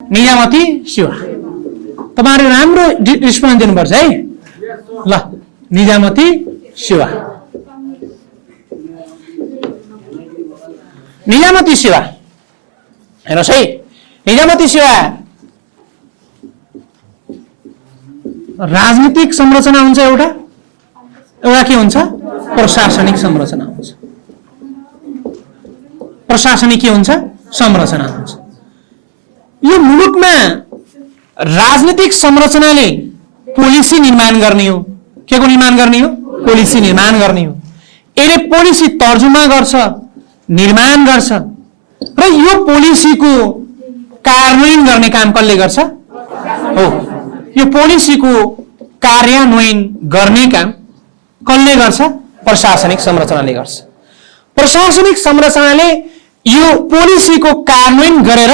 निजामती सेवा। तपाईहरु राम्रो रिस्पोन्स दिनुपर्छ है। ल निजामती सेवा। निजामती सेवा हेर्नुहोस् है, निजामती सेवा राजनीतिक संरचना हुन्छ एउटा के हुन्छ प्रशासनिक संरचना हुन्छ। प्रशासनिक के हुन्छ संरचना हुन्छ। यो मुलुकमा राजनीतिक संरचनाले पोलिसी निर्माण गर्ने हो। के को निर्माण गर्ने हो? पोलिसी निर्माण गर्ने हो। यसले पोलिसी तर्जुमा गर्छ, निर्माण गर्छ र यो पोलिसीको कार्यान्वयन गर्ने काम कसले गर्छ? हो, यो पोलिसीको कार्यान्वयन गर्ने काम कसले गर्छ? प्रशासनिक संरचनाले गर्छ। प्रशासनिक संरचनाले यो पोलिसीको कार्यान्वयन गरेर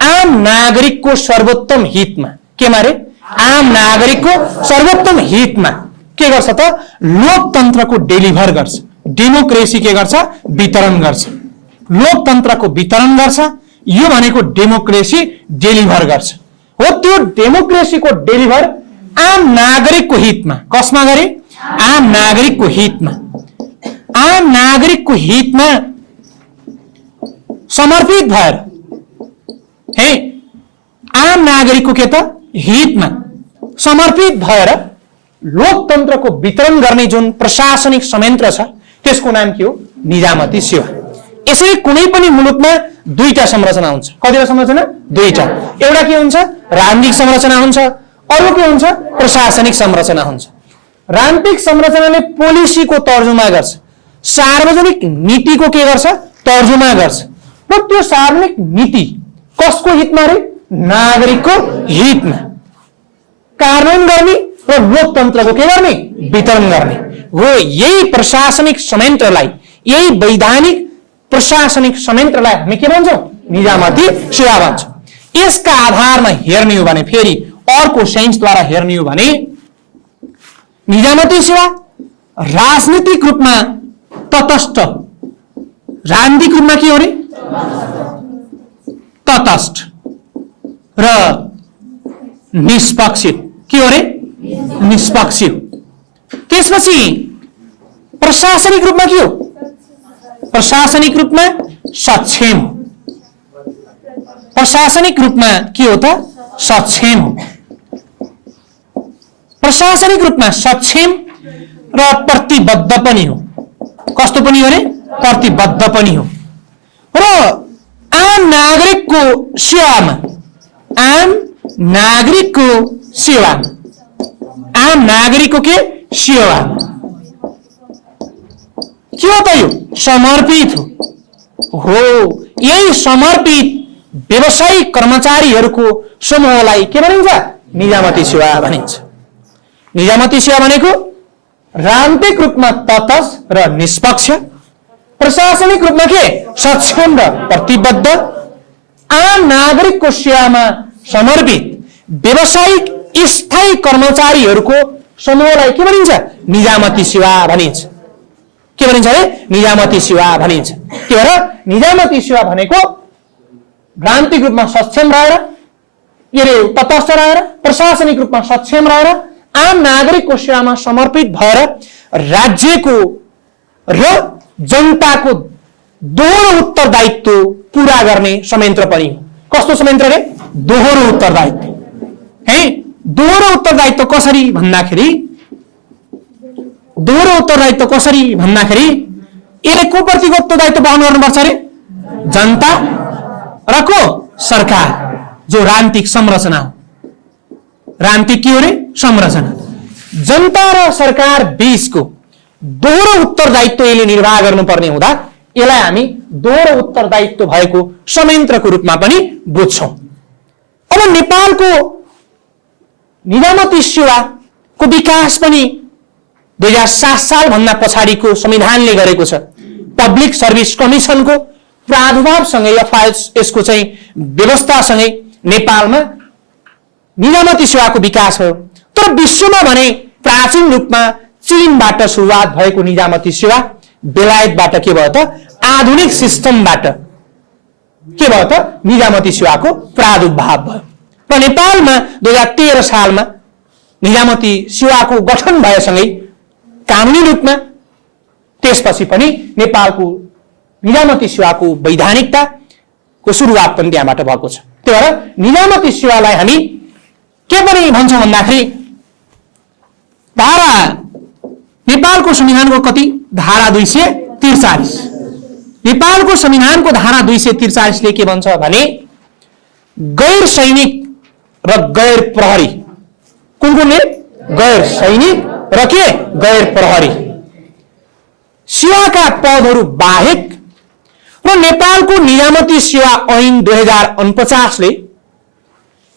आम नागरिकको सर्वोत्तम हितमा के मारे? आम नागरिकको सर्वोत्तम हितमा के गर्छ त? लोकतन्त्रको डेलिभर गर्छ। डेमोक्रेसी के गर्छ? वितरण गर्छ। लोकतन्त्रको वितरण गर्छ। यो भनेको डेमोक्रेसी डेलिभर गर्छ। हो, त्यो डेमोक्रेसीको डेलिभर आम नागरिकको हितमा। कसमा गरे? आम नागरिकको हितमा। आम नागरिकको हितमा समर्पित भएर हे आम नागरिकको के त हितमा समर्पित भएर लोकतन्त्रको वितरण गर्ने जुन प्रशासनिक संयन्त्र छ त्यसको नाम के हो? निजामती सेवा। यसरी कुनै पनि मुलुकमा दुईटा संरचना हुन्छ। कतिवटा संरचना? दुईटा। एउटा के हुन्छ? राजनीतिक संरचना हुन्छ, अरु के हुन्छ? प्रशासनिक संरचना हुन्छ। राजनीतिक संरचनाले पोलिसीको तर्जुमा गर्छ, सार्वजनिक नीतिको के गर्छ? तर्जुमा गर्छ। र त्यो सार्वजनिक नीति कसको हितमा रे? नागरिकको हितमा कार्यान्वयन गर्ने र लोकतन्त्रको के गर्ने? वितरण गर्ने हो। यही प्रशासनिक संयन्त्रलाई, यही वैधानिक प्रशासनिक संयन्त्रलाई हामी के भन्छौँ? निजामती सेवा भन्छौँ। यसका आधारमा हेर्ने हो भने, फेरि अर्को सेन्सद्वारा हेर्ने हो भने निजामती सेवा राजनीतिक रूपमा तटस्थ, राजनीतिक रूपमा के हो रे? तटस्थ र निष्पक्ष। के हो रे? निष्पक्ष। त्यसपछि प्रशासनिक रूपमा के हो? प्रशासनिक रूपमा सक्षम। प्रशासनिक रूपमा के हो त? सक्षम हो। प्रशासनिक रूपमा सक्षम र प्रतिबद्ध पनि हो। कस्तो पनि हो रे? प्रतिबद्ध पनि हो। र आम नागरिकको सेवामा, आम नागरिकको सेवामा, आम नागरिकको के सेवामा के हो त? यो समर्पित हो। यही समर्पित व्यवसायिक कर्मचारीहरूको समूहलाई के भनिन्छ? निजामती सेवा भनिन्छ। निजामती सेवा भनेको राजनीतिक रूपमा तटस्थ र निष्पक्ष, प्रशासनिक रूपमा के? सक्षम र प्रतिबद्ध, आम नागरिकको सेवामा समर्पित व्यवसायिक स्थायी कर्मचारीहरूको समूहलाई के भनिन्छ? निजामती सेवा भनिन्छ। के भनिन्छ रे? निजामती सेवा भनिन्छ। के हो र? निजामती सेवा भनेको राजनीतिक रूपमा सक्षम रहेर, के रे तटस्थ रहेर, प्रशासनिक रूपमा सक्षम रहेर, आम नागरिकको सेवामा समर्पित भएर राज्यको र जनताको दोहोरो उत्तरदायित्व पूरा गर्ने संयन्त्र पनि हो। कस्तो संयन्त्र रे? दोहोरो उत्तरदायित्व। है, दोहोरो उत्तरदायित्व कसरी भन्दाखेरि, दोहोरो उत्तरदायित्व कसरी भन्दाखेरि यसले को प्रतिको उत्तरदायित्व वहन गर्नुपर्छ रे? जनता र को? सरकार। जो राजनीतिक संरचना हो। राजनीतिक के हो रे? संरचना। जनता र सरकार बीचको दोहोरो उत्तरदायित्व यसले निर्वाह गर्नुपर्ने हुँदा यसलाई हामी दोहोरो उत्तरदायित्व भएको संयन्त्रको रूपमा पनि बुझ्छौं। अब नेपालको निजामती सेवाको विकास पनि 2007 साल भन्दा पछाडिको संविधानले गरेको छ। पब्लिक सर्भिस कमिसनको प्रादुर्भावसँगै अथवा यसको चाहिँ व्यवस्थासँगै नेपालमा निजामती सेवाको विकास भयो। तर विश्वमा भने प्राचीन रूपमा चीनबाट सुरुवात भएको निजामती सेवा बेलायतबाट के भयो त? आधुनिक सिस्टमबाट के भयो त निजामती सेवाको प्रादुर्भाव भयो र नेपालमा 2013 सालमा निजामती सेवाको गठन भएसँगै कानुनी रूपमा त्यसपछि पनि नेपालको निजामती सेवाको वैधानिकताको सुरुवात पनि त्यहाँबाट भएको छ। त्यही भएर निजामती सेवालाई हामी के पनि भन्छौँ भन्दाखेरि धारा नेपालको संविधानको कति धारा 243 नेपालको संविधानको धारा 243 ले के भन्छ भने गैर सैनिक र गैर प्रहरी कुन गैर सैनिक र के गैर प्रहरी सेवाका पदहरू बाहेक र नेपालको निजामती सेवा ऐन 2049 ले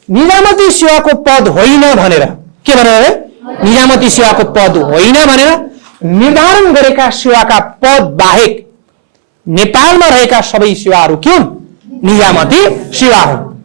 निजामती सेवाको पद होइन भनेर के भनेर निजामती सेवाको पद होइन भनेर निर्धारण गरेका सेवाका पद बाहेक नेपालमा रहेका सबै सेवाहरू के हुन् निजामती सेवा हुन्।